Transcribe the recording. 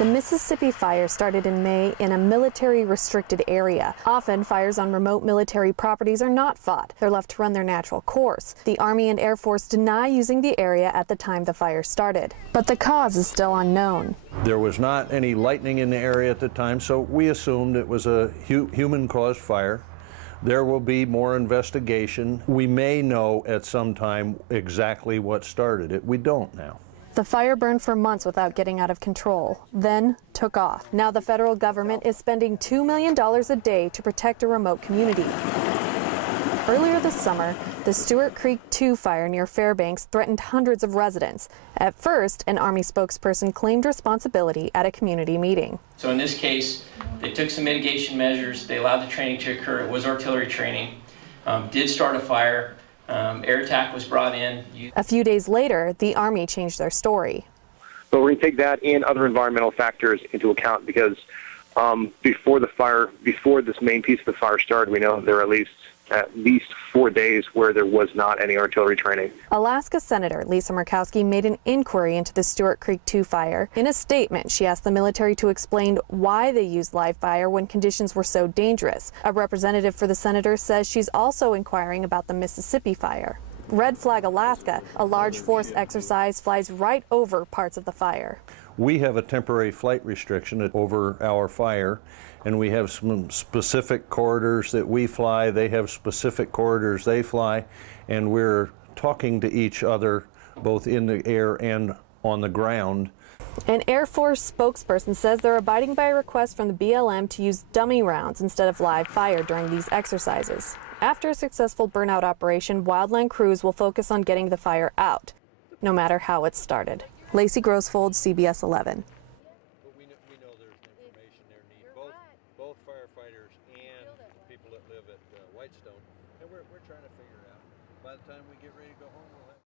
The Mississippi fire started in May in a military-restricted area. Often, fires on remote military properties are not fought. They're left to run their natural course. The Army and Air Force deny using the area at the time the fire started. But the cause is still unknown. There was not any lightning in the area at the time, so we assumed it was a human-caused fire. There will be more investigation. We may know at some time exactly what started it. We don't now. The fire burned for months without getting out of control, then took off. Now the federal government is spending $2 million a day to protect a remote community. Earlier this summer, the Stewart Creek 2 fire near Fairbanks threatened hundreds of residents. At first, an Army spokesperson claimed responsibility at a community meeting. So in this case, they took some mitigation measures. They allowed the training to occur. It was artillery training. Did start a fire. Air attack was brought in. A few days later, the Army changed their story. But we're going to take that and other environmental factors into account because before this main piece of the fire started, we know there were at least 4 days where there was not any artillery training. Alaska Senator Lisa Murkowski made an inquiry into the Stewart Creek 2 fire. In a statement, she asked the military to explain why they used live fire when conditions were so dangerous. A representative for the senator says she's also inquiring about the Mississippi fire. Red Flag Alaska, a large force exercise, flies right over parts of the fire. We have a temporary flight restriction over our fire, and we have some specific corridors that we fly. They have specific corridors they fly, and we're talking to each other both in the air and on the ground. An Air Force spokesperson says they're abiding by a request from the BLM to use dummy rounds instead of live fire during these exercises. After a successful burnout operation, wildland crews will focus on getting the fire out, no matter how it started. Lacey Grossfold, CBS 11. We know there's information there need both firefighters and people that live at Whitestone, and we're trying to figure it out. By the time we get ready to go home, we'll have